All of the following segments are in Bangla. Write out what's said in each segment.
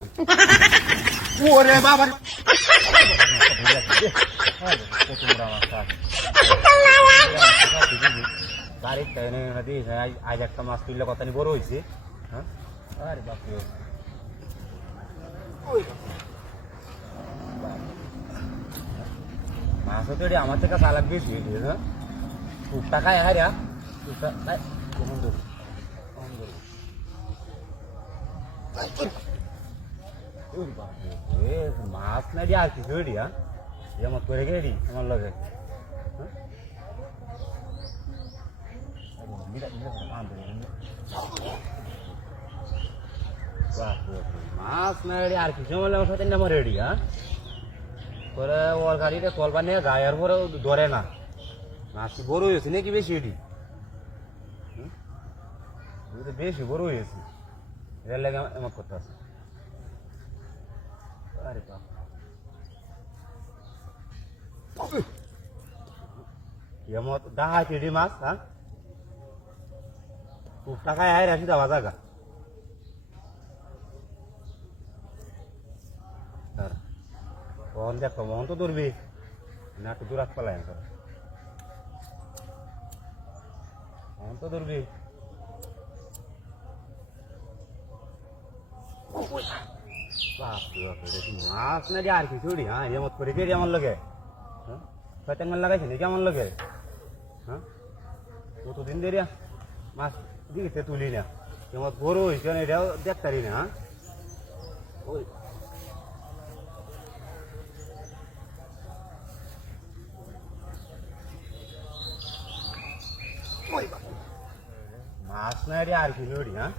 ওরে বাবা বাড়ির নদী আজ একটা মাছ তুললে কত বড় হয়েছে। হ্যাঁ আরে বাপরে মাছ তো আমার থেকে চালাক বেশি হয়েছে। হ্যাঁ খুব টাকায় হ্যাঁ রে মাছ না দিয়ে আর কিছু রেডি। হ্যাঁ যেমন করে রেডি আমার লগে মাছ না রেডি আর কিছু বললে আমার সাথে আমার রেডি। হ্যাঁ করে ওর গাড়িটা চলবা নিয়ে গায়ের পরে ধরে না মাছ কি বড় হয়েছে নাকি বেশি রেডি বেশি বড় হয়েছে এর লাগে এমন করতে আছে। আরে বাপ এমন দেখা রেডি মাছ। হ্যাঁ খুব টাকায় আয় রাখি দেওয়া জায়গা কখন দেখো মন তো ধরবি না একটু দূরাত পালাই মন তো ধরবি মাছ না দিয়ে আর কি ছুড়ি। হ্যাঁ এমন করে দিয়ে আমার লগে হ্যাঁ শয়তান লাগাইছে নাকি আমার লগে। হ্যাঁ কতদিন দেরি মাছ দিকে তুলি না এমন বড় হয়েছে এটাও দেখতারি না। হ্যাঁ ওই মাছ না রে আর কি ছুড়ি। হ্যাঁ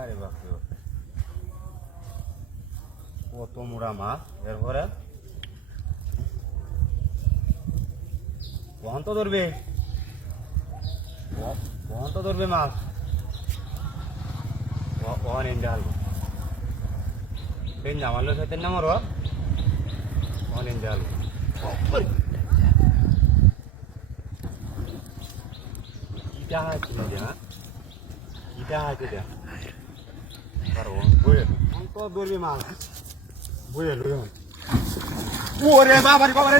আরে বাপরে কত মোড়া মাছ এরপরে কখন তো ধরবে মাছ কখন এনে হালবো সেই নামালো সাথে নামার কখন এনে হালবো ইটা আছে না। হ্যাঁ ইটা আছে দেখ তো ধরবি মাছ বুঝে ওরে বাবা রে বাবা রে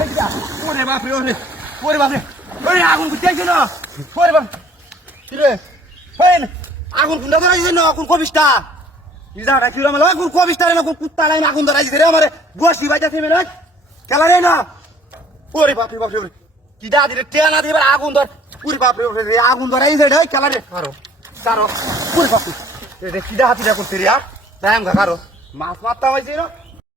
ওরে বাপরে ওরে বাপরে ওরে আগুন বুঝতেছি না ওরে বাপ কিরে আগুন কুন্ডা ধরাইছে না আগুন কবিষ্টা ইজাটা কি রকম আগুন কবিষ্টা রে না কুত্তা লাইন আগুন ধরাইছে রে আমারে বসি বাজাতে মেরে খেলা রে না ওরে বাপরে বাপরে কি দা দিলে টেনা দিবে আগুন ধর ওরে বাপরে রে আগুন ধরাইছে রে খেলা রে কারো কারো ওরে বাপরে রে কি দা হাতিটা করতে রে আর টাইম কারো মাছ মারতে হইছে না।